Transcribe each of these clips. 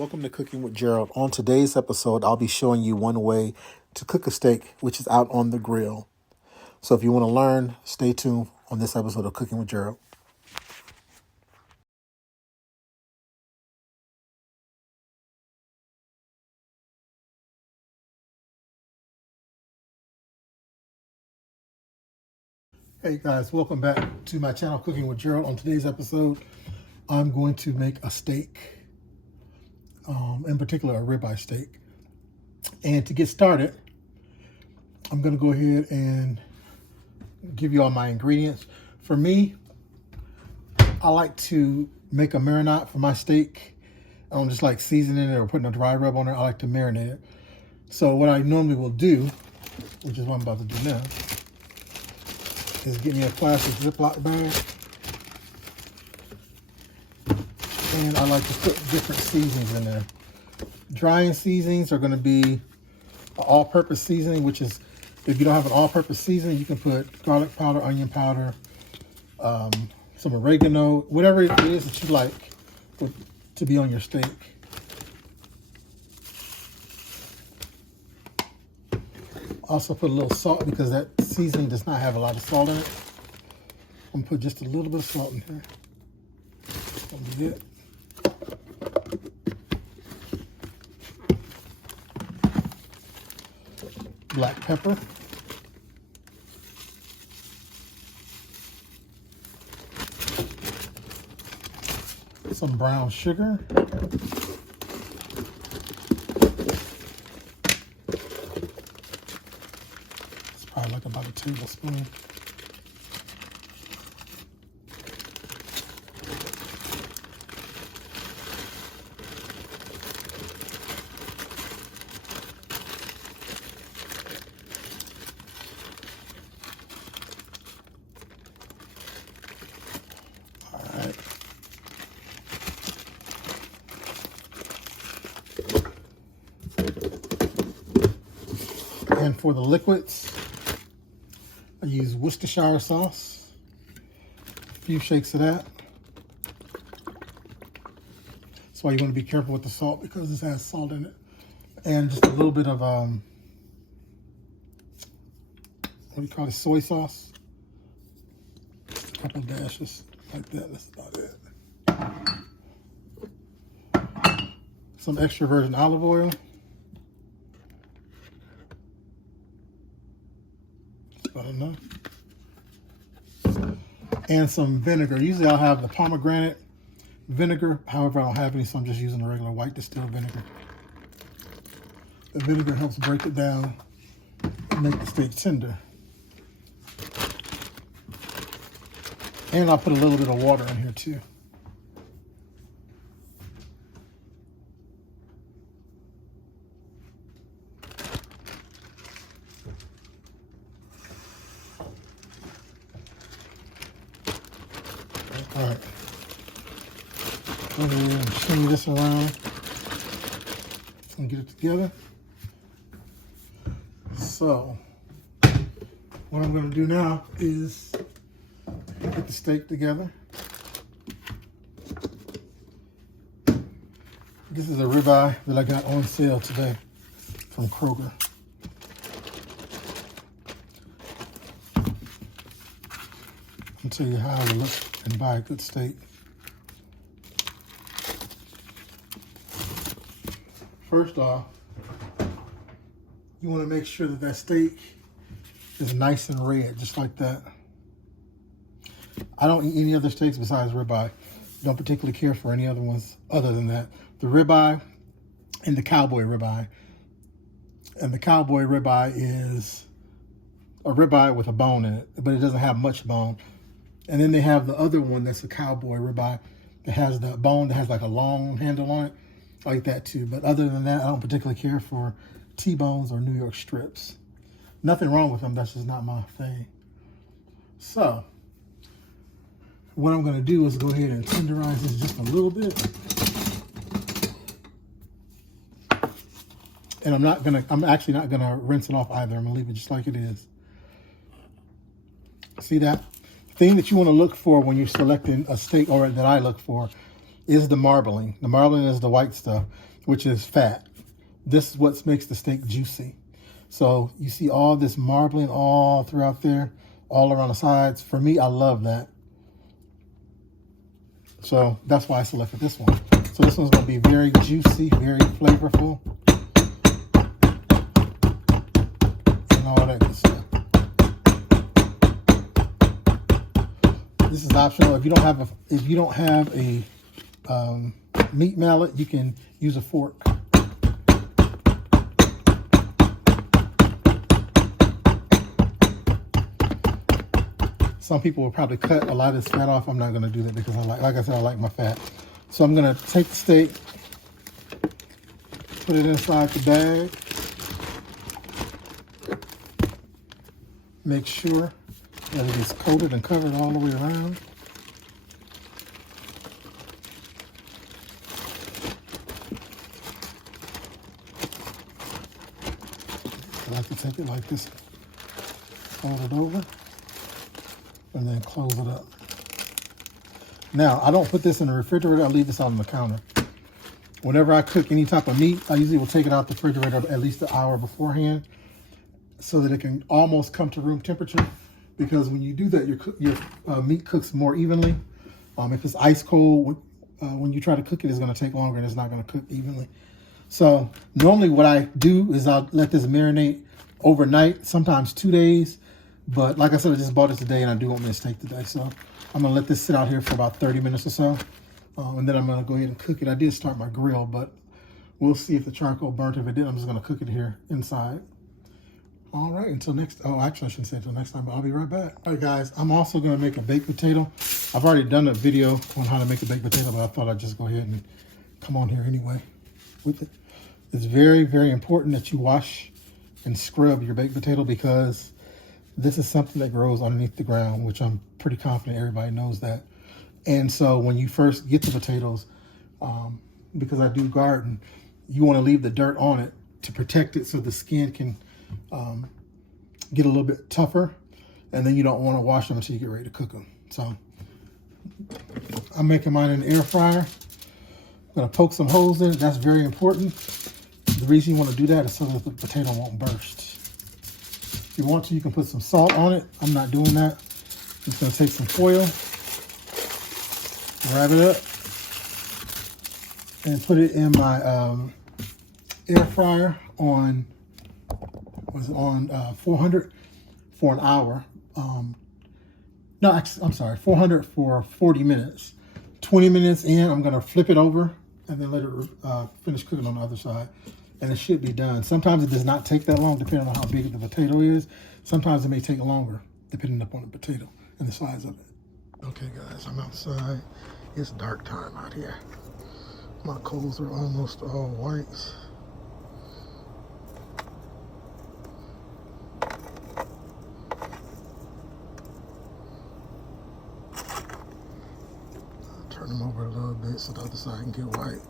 Welcome to Cooking with Gerald. On today's episode, I'll be showing you one way to cook a steak, which is out on the grill. So if you want to learn, stay tuned on this episode of Cooking with Gerald. Hey guys, welcome back to my channel, Cooking with Gerald. On today's episode, I'm going to make a steak, in particular a ribeye steak. And to get started, I'm going to go ahead and give you all my ingredients. For me, I like to make a marinade for my steak. I don't just like seasoning it or putting a dry rub on it. I like to marinate it. So what I normally will do, which is what I'm about to do now, is get me a plastic Ziploc bag. And I like to put different seasonings in there. Drying seasonings are going to be all-purpose seasoning, which is, if you don't have an all-purpose seasoning, you can put garlic powder, onion powder, some oregano, whatever it is that you like to be on your steak. Also put a little salt because that seasoning does not have a lot of salt in it. I'm going to put just a little bit of salt in here. That'll be it. Black pepper. Some brown sugar. It's probably like about a tablespoon. And for the liquids, I use Worcestershire sauce, a few shakes of that. That's why you want to be careful with the salt, because this has salt in it. And just a little bit of, what do you call it, soy sauce. A couple dashes like that, that's about it. Some extra virgin olive oil. About enough. And some vinegar. Usually I'll have the pomegranate vinegar. However, I don't have any, so I'm just using the regular white distilled vinegar. The vinegar helps break it down and make the steak tender. And I'll put a little bit of water in here too. All right, go ahead and shimmy this around and get it together. So, what I'm going to do now is get the steak together. This is a ribeye that I got on sale today from Kroger. I'll tell you how to look and buy a good steak. First off, you want to make sure that that steak is nice and red, just like that. I don't eat any other steaks besides ribeye. Don't particularly care for any other ones other than that. The ribeye and the cowboy ribeye. And the cowboy ribeye is a ribeye with a bone in it, but it doesn't have much bone. And then they have the other one that's a cowboy ribeye that has the bone that has like a long handle on it. I like that too. But other than that, I don't particularly care for T-bones or New York strips. Nothing wrong with them. That's just not my thing. So, what I'm going to do is go ahead and tenderize this just a little bit. And I'm actually not going to rinse it off either. I'm going to leave it just like it is. See that? The thing that you want to look for when you're selecting a steak, or that I look for, is the marbling. The marbling is the white stuff, which is fat. This is what makes the steak juicy. So you see all this marbling all throughout there, all around the sides. For me, I love that. So that's why I selected this one. So this one's gonna be very juicy, very flavorful, and all that good stuff. This is optional. If you don't have a meat mallet, you can use a fork. Some people will probably cut a lot of this fat off. I'm not going to do that because like I said, I like my fat. So I'm going to take the steak, put it inside the bag, make sure that it is coated and covered all the way around. I like to take it like this, fold it over, and then close it up. Now, I don't put this in the refrigerator. I leave this out on the counter. Whenever I cook any type of meat, I usually will take it out the refrigerator at least an hour beforehand so that it can almost come to room temperature. Because when you do that, your meat cooks more evenly. If it's ice cold, when you try to cook it, it's going to take longer and it's not going to cook evenly. So normally what I do is I'll let this marinate overnight, sometimes 2 days. But like I said, I just bought it today and I do want me a steak today. So I'm going to let this sit out here for about 30 minutes or so. And then I'm going to go ahead and cook it. I did start my grill, but we'll see if the charcoal burnt. If it did, I'm just going to cook it here inside. All right, until next, oh, actually I shouldn't say until next time, but I'll be right back. All right, guys, I'm also going to make a baked potato. I've already done a video on how to make a baked potato, but I thought I'd just go ahead and come on here anyway with it. It's very, very important that you wash and scrub your baked potato because this is something that grows underneath the ground, which I'm pretty confident everybody knows that. And so when you first get the potatoes, because I do garden, you want to leave the dirt on it to protect it so the skin can get a little bit tougher, and then you don't want to wash them until you get ready to cook them. So I'm making mine in the air fryer. I'm going to poke some holes in it. That's very important. The reason you want to do that is so that the potato won't burst. If you want to, you can put some salt on it. I'm not doing that. I'm just going to take some foil, wrap it up, and put it in my air fryer on 400 for an hour. No, actually, I'm sorry, 400 for 40 minutes. 20 minutes in, I'm going to flip it over and then let it finish cooking on the other side. And it should be done. Sometimes it does not take that long, depending on how big the potato is. Sometimes it may take longer, depending upon the potato and the size of it. Okay, guys, I'm outside. It's dark time out here. My coals are almost all white. Turn them over a little bit so the other side can get white.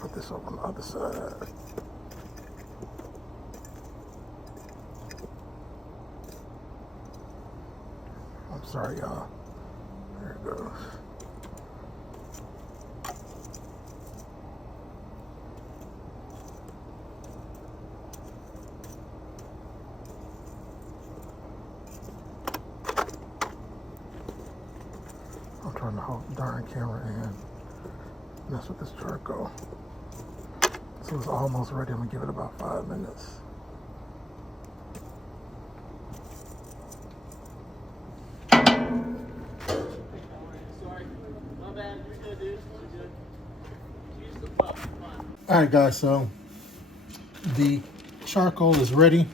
Put this over on the other side. I'm sorry, y'all. There it goes. I'm trying to hold the darn camera and mess with this charcoal. So it's almost ready. I'm gonna give it about 5 minutes. All right, guys, so the charcoal is ready.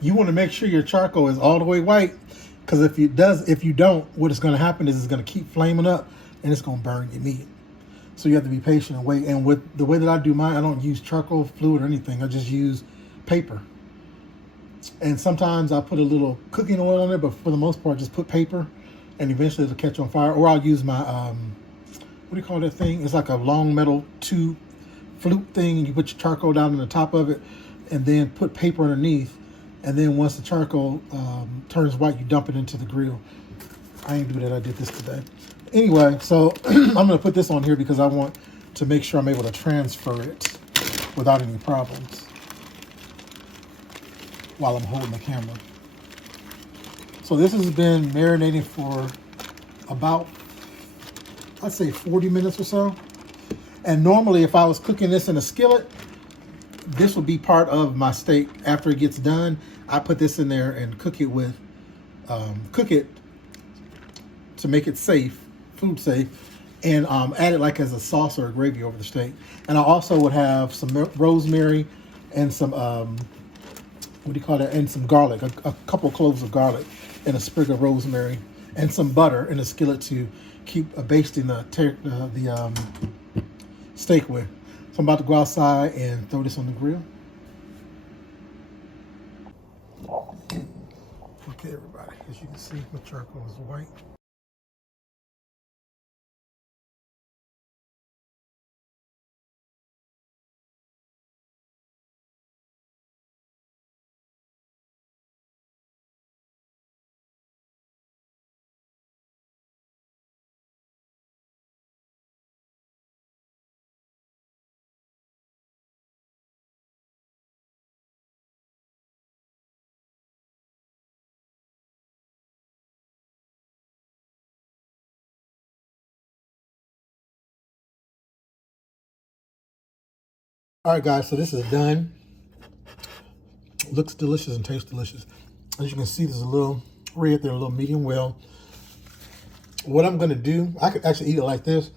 You want to make sure your charcoal is all the way white Because if you don't, what is going to happen is it's going to keep flaming up and it's going to burn your meat. So you have to be patient and wait. And with the way that I do mine, I don't use charcoal fluid or anything. I just use paper. And sometimes I put a little cooking oil on it, but for the most part, just put paper, and eventually it'll catch on fire. Or I'll use my, what do you call that thing? It's like a long metal tube flute thing, and you put your charcoal down on the top of it, and then put paper underneath. And then once the charcoal turns white, you dump it into the grill. I ain't do that, I did this today. Anyway, so I'm gonna put this on here because I want to make sure I'm able to transfer it without any problems while I'm holding the camera. So this has been marinating for about, I'd say 40 minutes or so. And normally if I was cooking this in a skillet, this would be part of my steak. After it gets done, I put this in there and cook it with, cook it to make it safe, food safe, and add it like as a sauce or a gravy over the steak. And I also would have some rosemary and some, what do you call that? And some garlic, a couple cloves of garlic and a sprig of rosemary and some butter in a skillet to keep basting the steak with. So I'm about to go outside and throw this on the grill. Okay, everybody, as you can see, my charcoal is white. All right, guys, so this is done. Looks delicious and tastes delicious. As you can see, there's a little red there, a little medium well. What I'm gonna do, I could actually eat it like this,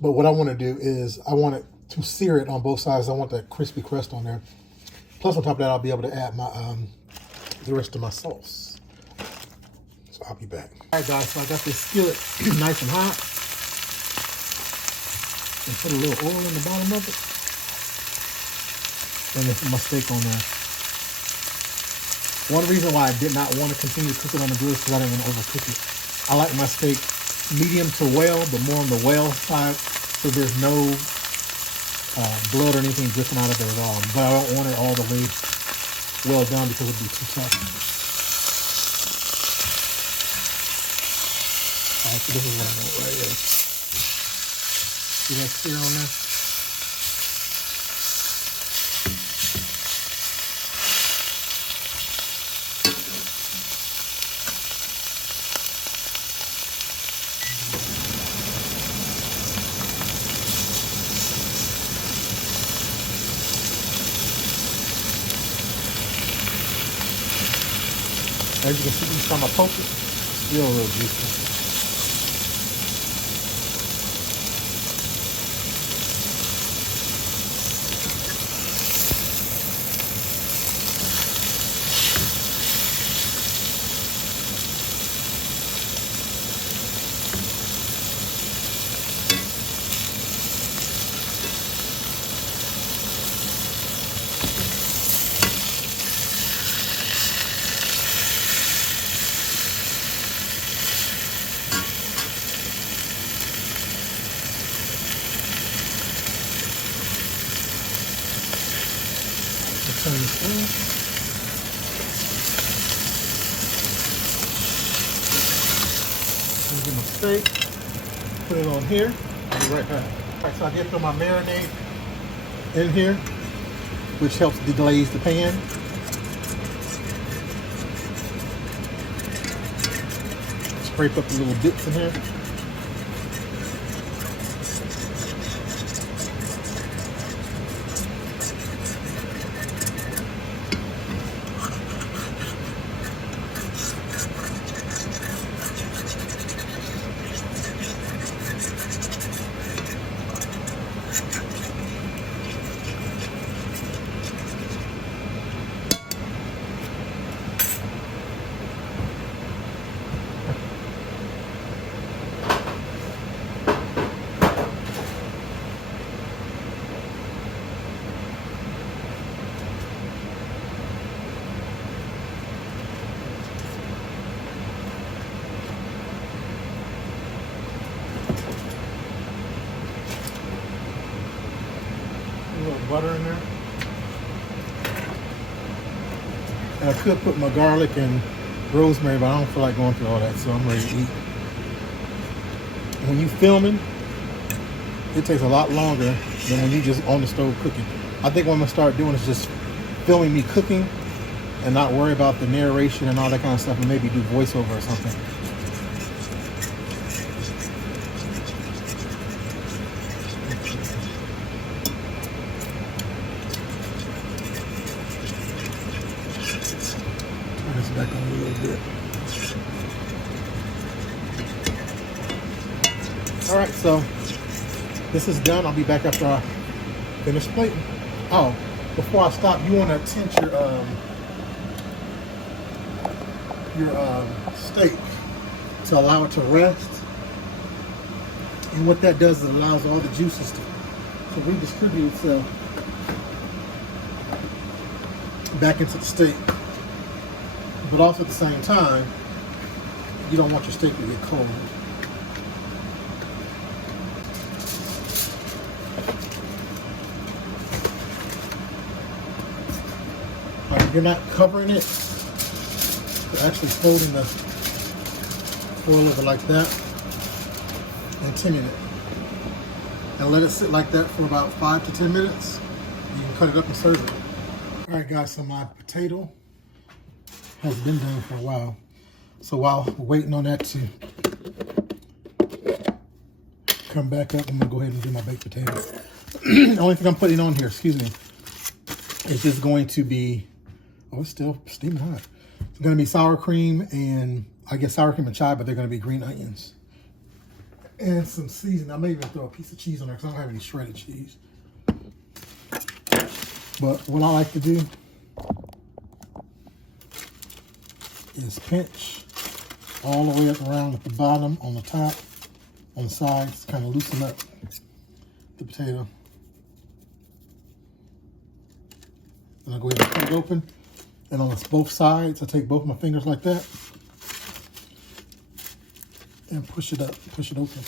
but what I wanna do is I want it to sear it on both sides. I want that crispy crust on there. Plus on top of that, I'll be able to add my the rest of my sauce. So I'll be back. All right, guys, so I got this skillet nice and hot. And put a little oil in the bottom of it. And then put my steak on there. One reason why I did not want to continue to cook it on the grill is because I didn't want to overcook it. I like my steak medium to well, but more on the well side, so there's no blood or anything dripping out of it at all. But I don't want it all the way well done because it'd be too tough. All right, so this is what I want right here. See that sear on there? As you can see, each time I poke it, it's still a little juicy. Turn this on. Get my steak, put it on here. I'll be right back. All right, so I get through my marinade in here, which helps deglaze the pan. Scrape up the little bits in here. butter in there. And I could put my garlic and rosemary, but I don't feel like going through all that, so I'm ready to eat. When you filming, it takes a lot longer than when you just on the stove cooking. I think what I'm gonna start doing is just filming me cooking and not worry about the narration and all that kind of stuff, and maybe do voiceover or something. Turn this back on a little bit. All right, so this is done. I'll be back after I finish plating. Oh, before I stop, you want to tint your steak to allow it to rest. And what that does is it allows all the juices to redistribute itself back into the steak. But also at the same time, you don't want your steak to get cold. You're not covering it. You're actually folding the foil over like that and tinning it. And let it sit like that for about 5 to 10 minutes. You can cut it up and serve it. All right, guys, so my potato has been done for a while. So while we're waiting on that to come back up, I'm gonna go ahead and do my baked potato. The only thing I'm putting on here, excuse me, is just going to be, oh, it's still steaming hot. It's going to be sour cream and, I guess, sour cream and chive, but they're going to be green onions. And some seasoning. I may even throw a piece of cheese on there because I don't have any shredded cheese. But what I like to do is pinch all the way up around at the bottom, on the top, on the sides, kind of loosen up the potato. And I'll go ahead and cut it open. And on both sides, I take both my fingers like that and push it up, push it open.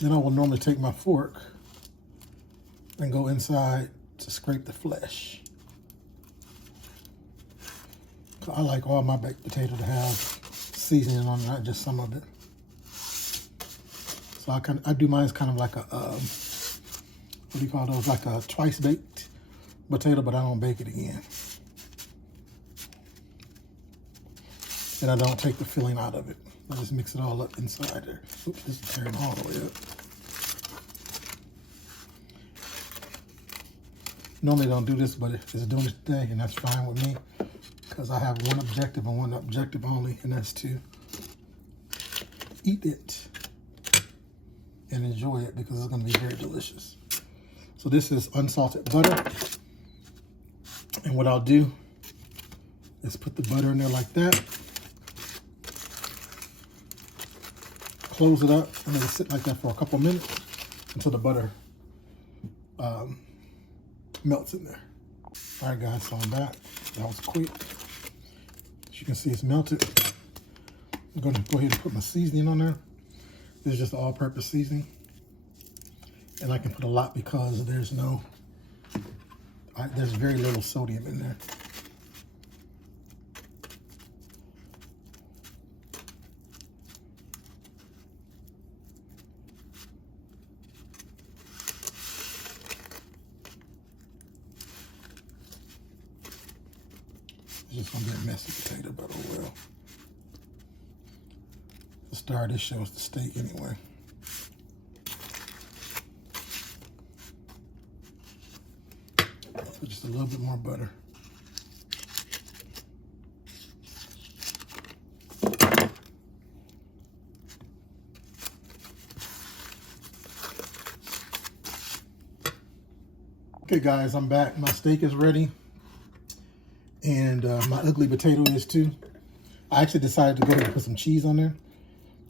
Then I will normally take my fork and go inside to scrape the flesh. I like all my baked potato to have seasoning on it, not just some of it. So I do mine kind of like a, what do you call those? Like a twice baked potato, but I don't bake it again. And I don't take the filling out of it. I just mix it all up inside there. Oops, this is tearing all the way up. Normally don't do this, but it's doing it today, and that's fine with me. Because I have one objective and one objective only, and that's to eat it and enjoy it, because it's going to be very delicious. So this is unsalted butter. And what I'll do is put the butter in there like that. Close it up and let it sit like that for a couple minutes until the butter melts in there. All right, guys, so I'm back. That was quick. As you can see, it's melted. I'm going to go ahead and put my seasoning on there. This is just all-purpose seasoning. And I can put a lot because there's very little sodium in there. It's just gonna be a messy potato, but oh well. The star of this show is the steak anyway. So just a little bit more butter. Okay guys, I'm back. My steak is ready. And my ugly potato is too. I actually decided to go ahead and put some cheese on there.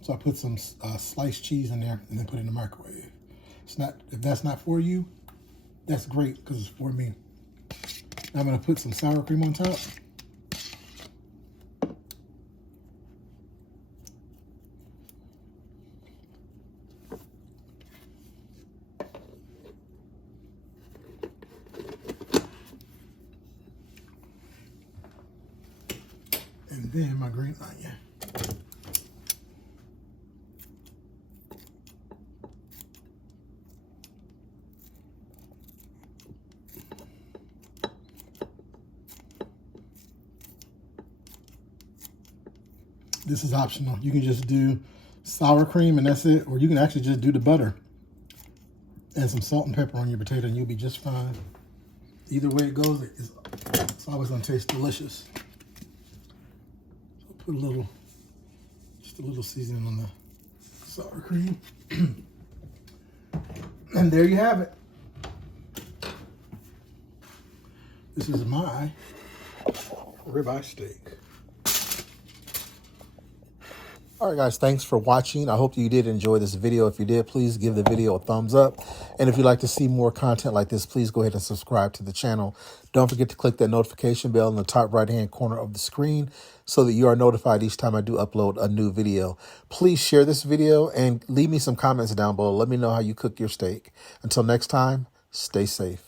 So I put some sliced cheese in there and then put it in the microwave. It's not, if that's not for you, that's great because it's for me. Now I'm gonna put some sour cream on top. And then my green onion. This is optional. You can just do sour cream and that's it. Or you can actually just do the butter and some salt and pepper on your potato and you'll be just fine. Either way it goes, it's always gonna taste delicious. So put just a little seasoning on the sour cream. And there you have it. This is my ribeye steak. All right, guys, thanks for watching. I hope you did enjoy this video. If you did, please give the video a thumbs up. And if you'd like to see more content like this, please go ahead and subscribe to the channel. Don't forget to click that notification bell in the top right-hand corner of the screen so that you are notified each time I do upload a new video. Please share this video and leave me some comments down below. Let me know how you cook your steak. Until next time, stay safe.